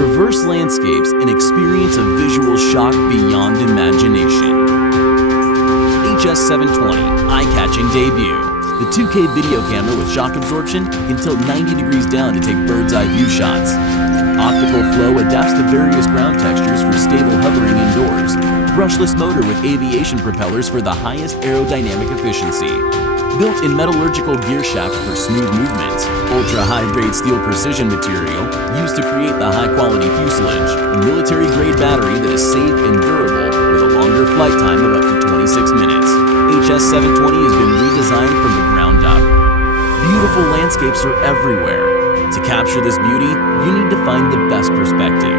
Traverse landscapes and experience a visual shock beyond imagination. HS720 eye-catching debut. The 2K video camera with shock absorption can tilt 90 degrees down to take bird's-eye view shots. Optical flow adapts to various ground textures for stable hovering indoors. Brushless motor with aviation propellers for the highest aerodynamic efficiency. Built-in metallurgical gear shaft for smooth movements. Ultra-high-grade steel precision material used to create the high-quality fuselage. A military-grade battery that is safe and durable with a longer flight time of up to 26 minutes. HS720 has been redesigned from the ground up. Beautiful landscapes are everywhere. To capture this beauty, you need to find the best perspective.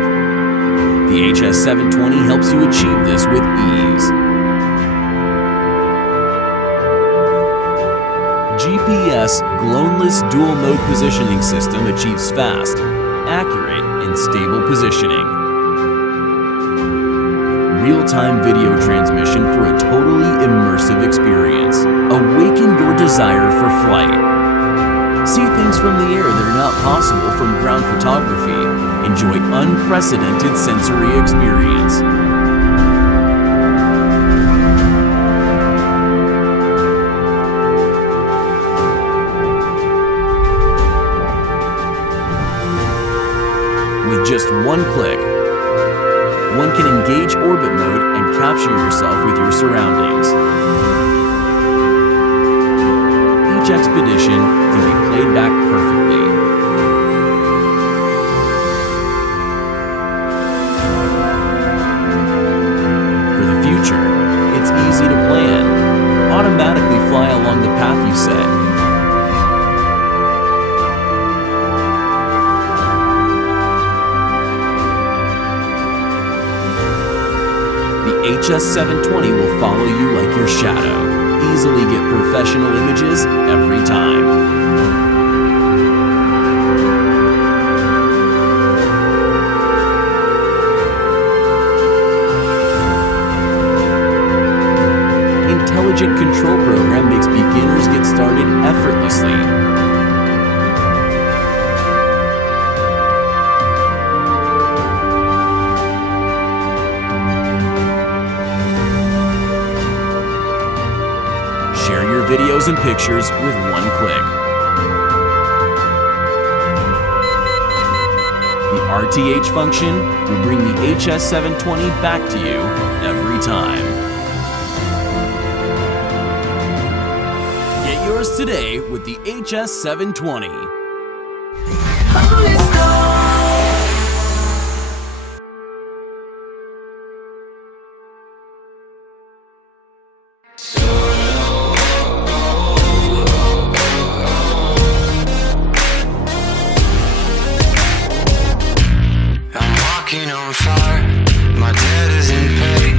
The HS720 helps you achieve this with ease. GPS Gloneless Dual Mode Positioning System achieves fast, accurate, and stable positioning. Real-time video transmission for a totally immersive experience. Awaken your desire for flight. See things from the air that are not possible from ground photography. Enjoy unprecedented sensory experience. With just one click, one can engage orbit mode and capture yourself with your surroundings. Each expedition can be played back perfectly. For the future, it's easy to plan. Automatically fly along the path you set. The HS720 will follow you like your shadow. Easily get professional images every time. Intelligent control program makes beginners get started effortlessly. Share your videos and pictures with one click. The RTH function will bring the HS720 back to you every time. Get yours today with the HS720. On fire, my debt is in pay.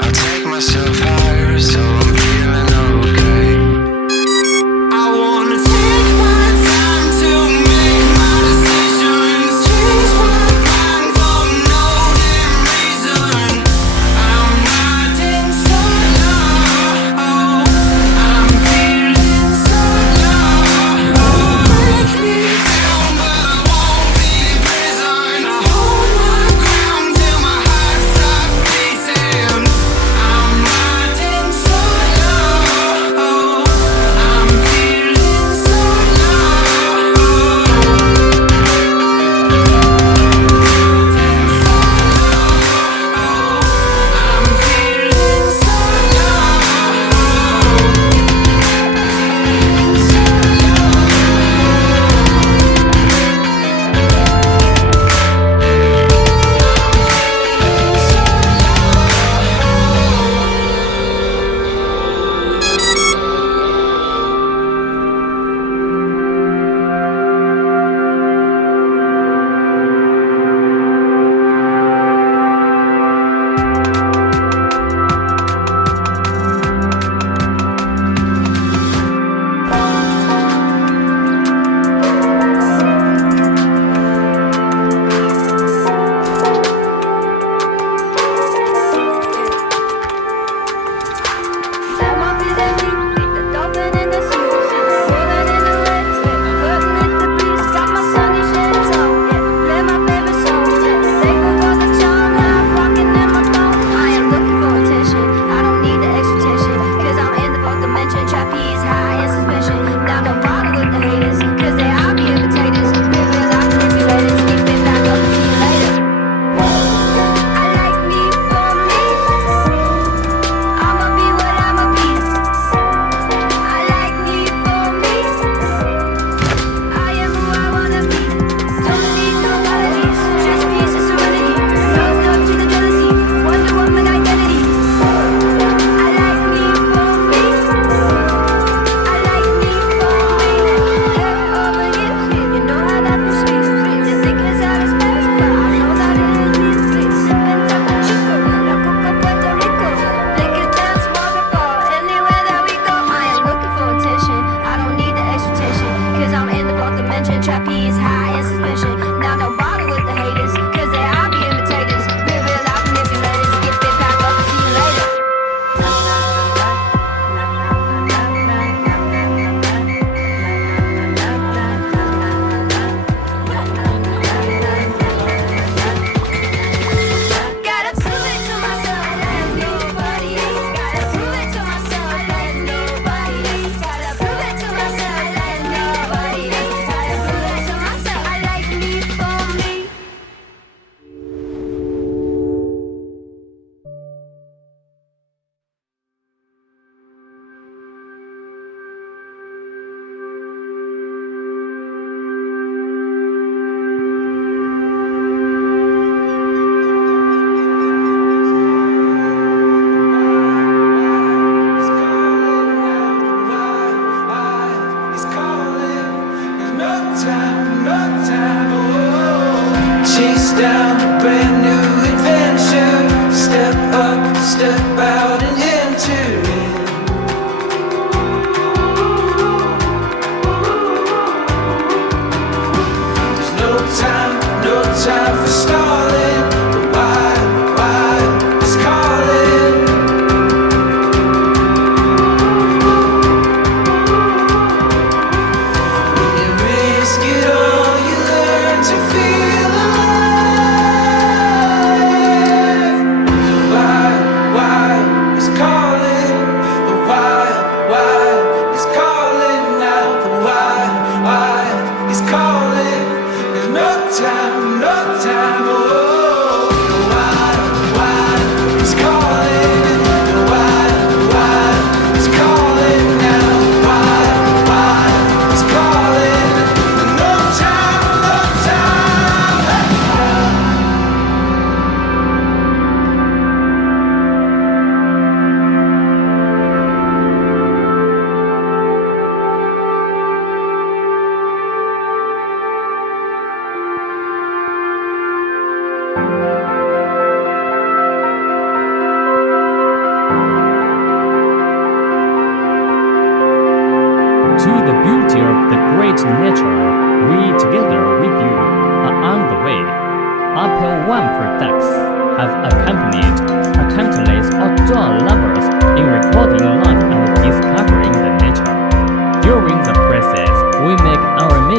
I'll take myself higher, so I'm feeling okay. I wanna take my time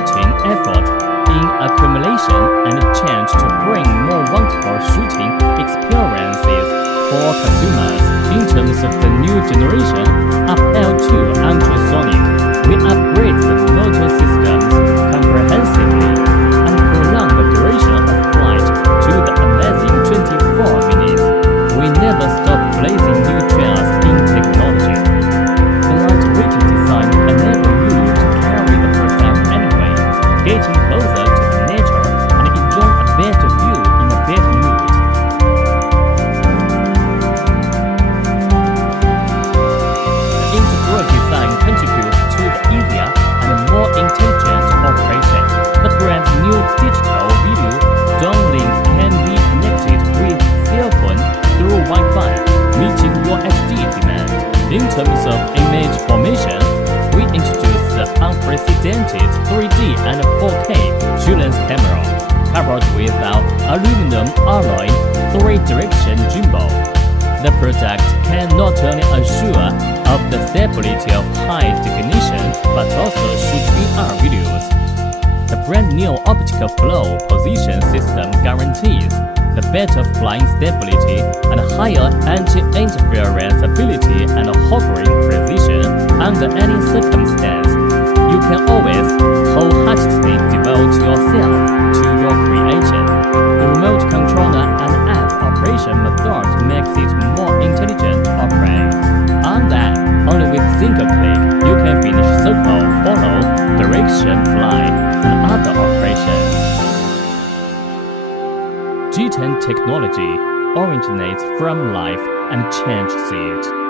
putting effort in accumulation and change to bring more wonderful shooting experiences for consumers. In terms of the new generation UPair 2 ultrasonic, we upgrade the motor systems comprehensively and prolong the duration of flight to the amazing 24 minutes. We never stop blazing new trails in technology. The lightweight design enables you to carry the program anyway, getting closer to the nature and enjoying a better view in a better mood. The integral design contributes to the easier and more intelligent operation. The brand new digital video downlink can be connected with cell phone through Wi-Fi, meeting your HD demand. In terms of image formation, we introduced the unprecedented 3D and 4K two-lens camera, covered with our aluminum alloy 3-direction gimbal. The product can not only assure of the stability of high definition, but also shoot VR videos. The brand new optical flow position system guarantees the better flying stability and higher anti-interference ability and hovering precision under any circumstance. You can always wholeheartedly devote yourself to your creation. The remote controller and app operation method makes it more intelligent to operate. On that, only with single click, you can finish circle, follow, direction, fly, and other operations. G10 technology originates from life and changes it.